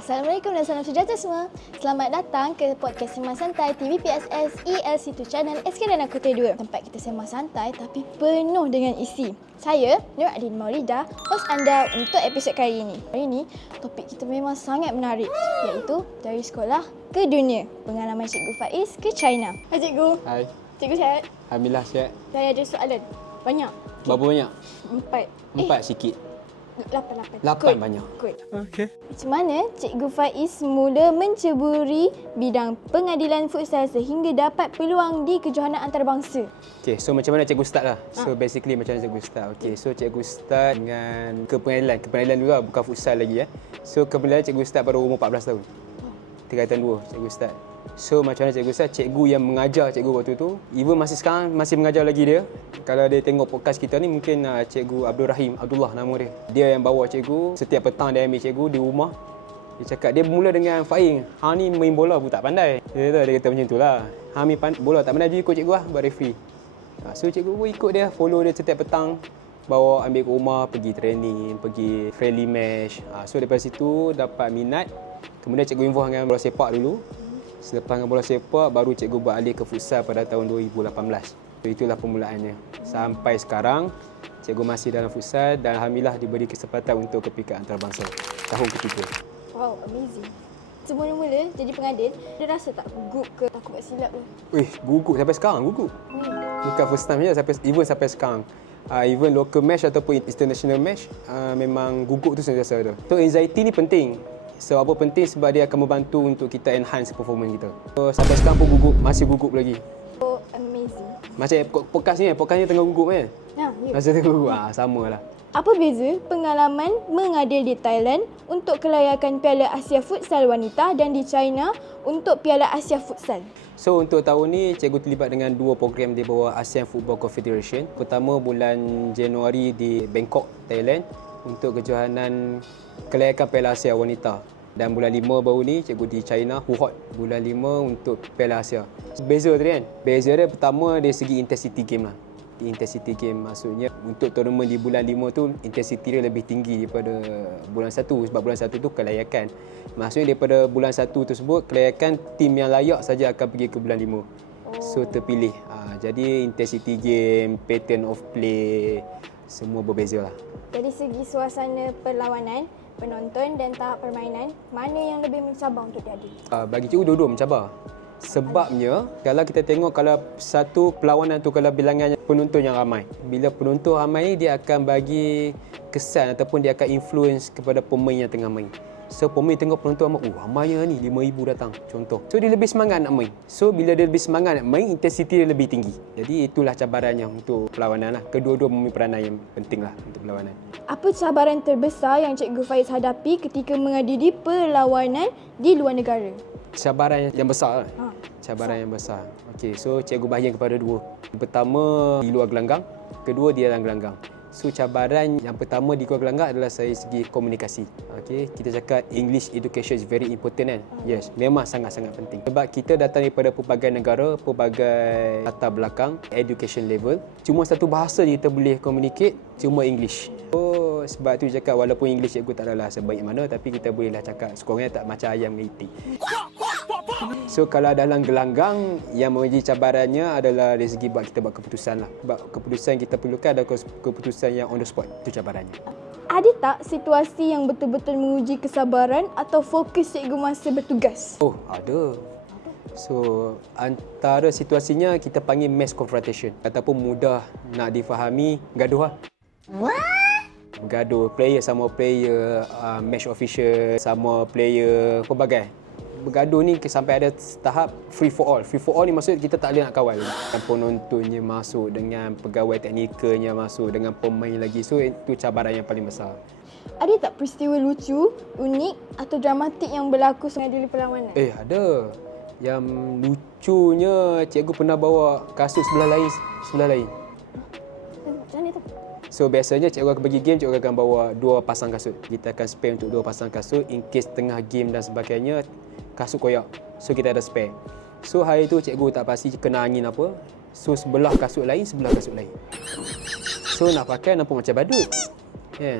Assalamualaikum dan salam sejahtera semua. Selamat datang ke podcast Sembang Santai TVPSS ELC2 Channel SK dan Kota 2. Tempat kita sembang santai tapi penuh dengan isi. Saya, Nur Adin Maulida, host anda untuk episod kali ini. Hari ini, topik kita memang sangat menarik, iaitu dari sekolah ke dunia. Pengalaman Cikgu Faiz ke China. Hai Cikgu. Hai. Cikgu sihat? Alhamdulillah sihat. Saya ada soalan. Banyak. Berapa banyak? 4. Sikit. 8. 8 banyak. Good. Okey. Macam mana Cikgu Faiz mula menceburi bidang pengadilan futsal sehingga dapat peluang di kejohanan antarabangsa? Okey, so macam mana cikgu start lah? So basically macam mana cikgu start? Okey, so cikgu start dengan ke pengadilan dulu lah, bukan futsal lagi . So ke pengadilan cikgu start pada umur 14 tahun. Tingkatan 2 cikgu start. So macam mana cikgu start? Cikgu yang mengajar cikgu waktu tu, even masih sekarang masih mengajar lagi dia. Kalau dia tengok podcast kita ni mungkin Cikgu Abdul Rahim Abdullah nama dia. Dia yang bawa cikgu, setiap petang dia ambil cikgu di rumah. Dia cakap, dia mula dengan Faing, hang ni main bola pun tak pandai. Dia kata macam tu lah. Hang main bola tak pandai, je ikut cikgu lah buat referee. So cikgu pun ikut dia, follow dia setiap petang. Bawa ambil ke rumah, pergi training, pergi friendly match. So daripada situ dapat minat. Kemudian cikgu involve dengan bola sepak dulu. Selepas dengan bola sepak, baru cikgu beralih ke futsal pada tahun 2018. Itulah permulaannya. Sampai sekarang, cikgu masih dalam futsal dan alhamdulillah diberi kesempatan untuk ke peringkat antarabangsa tahun ketiga. Wow, amazing. Semula-mula jadi pengadil, dia rasa tak gugup ke takut buat silap ke? Gugup sampai sekarang, gugup. Bukan first time je, sampai sekarang. Even local match ataupun international match, memang gugup tu sentiasa ada. So anxiety ni penting. Sebab apa penting? Sebab dia akan membantu untuk kita enhance performance kita. So sampai sekarang pun gugup, masih gugup lagi. Oh, amazing. Macam podcast ni tengah gugup kan? Ya. Masa tengah gugup, sama lah. Apa beza pengalaman mengadil di Thailand untuk kelayakan Piala Asia Futsal Wanita dan di China untuk Piala Asia Futsal? So untuk tahun ni, cikgu terlibat dengan 2 program di bawah ASEAN Football Confederation. Pertama bulan Januari di Bangkok, Thailand untuk kejohanan kelayakan Piala Asia Wanita. Dan bulan 5 baru ni, cikgu di China, Wuhan, bulan 5 untuk Piala Asia. Beza tu kan? Beza dia pertama dari segi intensity game lah. Intensity game maksudnya untuk tournament di bulan 5 tu intensity dia lebih tinggi daripada bulan 1 sebab bulan 1 tu kelayakan. Maksudnya daripada bulan 1 tersebut kelayakan tim yang layak saja akan pergi ke bulan 5. So terpilih. Jadi intensity game, pattern of play semua berbeza lah. Dari segi suasana perlawanan, penonton dan tahap permainan, mana yang lebih mencabar untuk diadil? Bagi cikgu dua-dua mencabar. Sebabnya kalau kita tengok kalau satu perlawanan tu kalau bilangan penonton yang ramai. Bila penonton ramai ni dia akan bagi kesan ataupun dia akan influence kepada pemain yang tengah main. So pemain tengok penonton ramai, ramainya ni 5,000 datang contoh. So dia lebih semangat nak main. So bila dia lebih semangat nak main, intensity dia lebih tinggi. Jadi itulah cabarannya untuk perlawanan lah. Kedua-dua mempunyai peranan yang penting lah untuk perlawanan. Apa cabaran terbesar yang Cikgu Faiz hadapi ketika menghadiri perlawanan di luar negara? Cabaran yang besar lah. Cabaran yang besar. Okey, so cikgu bahagian kepada 2. Pertama di luar gelanggang, kedua di dalam gelanggang. So cabaran yang pertama di luar gelanggang adalah dari segi komunikasi. Okey, kita cakap English education is very important kan? Yes, memang sangat-sangat penting. Sebab kita datang daripada pelbagai negara, pelbagai latar belakang, education level. Cuma satu bahasa je kita boleh communicate, cuma English. So sebab tu cakap walaupun English cikgu tak adalah sebaik mana, tapi kita bolehlah cakap sekurang-kurangnya tak macam ayam dengan itik. So kalau dalam gelanggang yang menjadi cabarannya adalah dari segi buat kita buat keputusan lah. Sebab keputusan kita perlukan adalah keputusan yang on the spot. Itu cabarannya. Ada tak situasi yang betul-betul menguji kesabaran atau fokus cikgu masa bertugas? Oh, ada. So antara situasinya kita panggil mass confrontation ataupun mudah nak difahami gaduh lah. Bergaduh, player sama player, match official sama player, pelbagai. Bergaduh ni sampai ada tahap free for all. Free for all ni maksud kita tak boleh nak kawal. Dengan penontonnya masuk, dengan pegawai teknikalnya masuk, dengan pemain lagi. So itu cabaran yang paling besar. Ada tak peristiwa lucu, unik atau dramatik yang berlaku menghadiri perlawanan? Ada. Yang lucunya cikgu pernah bawa kasut sebelah lain. Macam mana tu? So biasanya cikgu akan pergi game, cikgu akan bawa 2 pasang kasut. Kita akan spare untuk 2 pasang kasut in case tengah game dan sebagainya kasut koyak. So kita ada spare. So hari tu cikgu tak pasti kena angin apa. So sebelah kasut lain, sebelah kasut lain. So nak pakai nampak macam badut.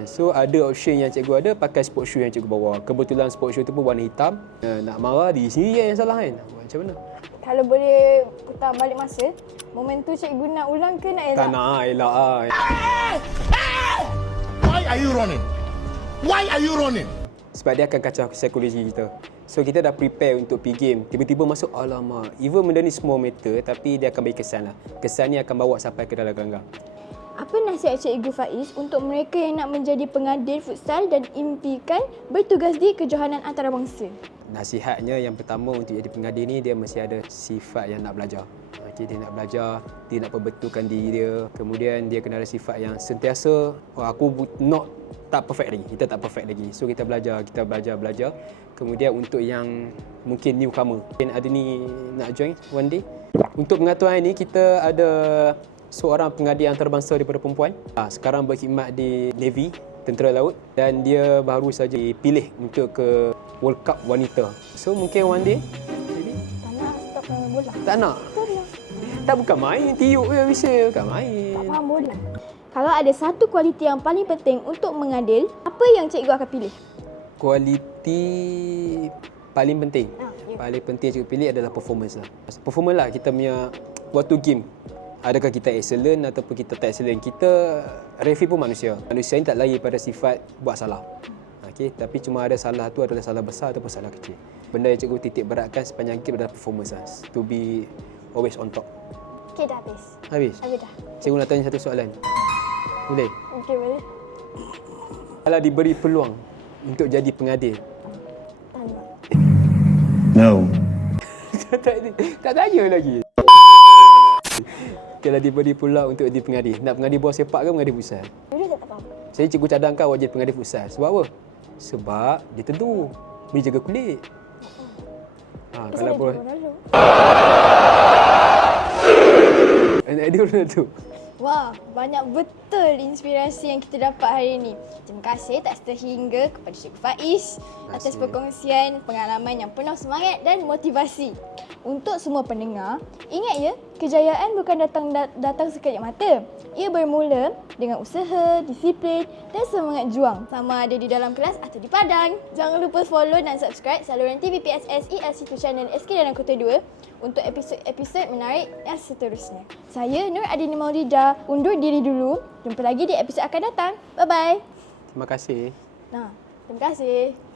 So ada option yang cikgu ada, pakai sport shoe yang cikgu bawa. Kebetulan sport shoe tu pun warna hitam. Nak marah diri sendiri yang salah kan. Macam mana? Kalau boleh putar balik masa, momen tu cikgu nak ulang ke nak elak? Tak nak, elak lah. Why are you running? Why are you running? Sebab dia akan kacau psikologi kita. So kita dah prepare untuk pergi game. Tiba-tiba masuk, alamak. Even benda ni small matter, tapi dia akan bagi kesan lah. Kesan ni akan bawa sampai ke dalam gelanggang. Apa nasihat Cikgu Faiz untuk mereka yang nak menjadi pengadil futsal dan impikan bertugas di kejohanan antarabangsa? Nasihatnya yang pertama untuk jadi pengadil ni, dia mesti ada sifat yang nak belajar. Okay, dia nak belajar, dia nak perbetulkan diri dia. Kemudian dia kena ada sifat yang sentiasa, tak perfect lagi. Kita tak perfect lagi. So kita belajar. Kemudian untuk yang mungkin newcomer, mungkin ada ni nak join one day. Untuk pengaturan ini kita ada seorang pengadil antarabangsa daripada perempuan. Sekarang berkhidmat di Navy, Tentera Laut, dan dia baru saja dipilih untuk ke World Cup wanita. So mungkin one day Tak nak stop main bola. tak nak. Tak, bukan main, tiup je bisa, bukan main. Tak faham bola. Kalau ada satu kualiti yang paling penting untuk mengadil, apa yang cikgu akan pilih? Kualiti paling penting. Ya. Paling penting cikgu pilih adalah performance lah. Performance lah kita punya waktu game. Adakah kita excellent ataupun kita tak excellent. Kita, referee pun manusia. Manusia ni tak lari pada sifat buat salah. Okay? Tapi cuma ada salah tu adalah salah besar ataupun salah kecil. Benda yang cikgu titik beratkan sepanjang game adalah performance lah. To be always on top. Okey, dah habis. Habis? Habis dah. Cikgu nak tanya satu soalan. Boleh? Okey, boleh. Kalau diberi peluang untuk jadi pengadil. Tanya. No. tak tanya lagi. Kalau diberi peluang untuk jadi pengadil. Nak pengadil bola sepak ke pengadil futsal? Dulu tak faham. Saya cikgu cadangkan awak jadi pengadil futsal. Sebab apa? Sebab dia teduh. Boleh jaga kulit. Kalau boleh. Anak dia Ronaldo. Wah, banyak betul inspirasi yang kita dapat hari ini. Terima kasih tak terhingga kepada Cikgu Faiz atas perkongsian pengalaman yang penuh semangat dan motivasi. Untuk semua pendengar, ingat ya, kejayaan bukan datang sekejap mata. Ia bermula dengan usaha, disiplin dan semangat juang, sama ada di dalam kelas atau di padang. Jangan lupa follow dan subscribe saluran TV PSS ELC2 Channel SK dan Kota 2 untuk episod-episod menarik yang seterusnya. Saya Nur Adini Maulida undur diri dulu. Jumpa lagi di episod akan datang. Bye-bye. Terima kasih. Terima kasih.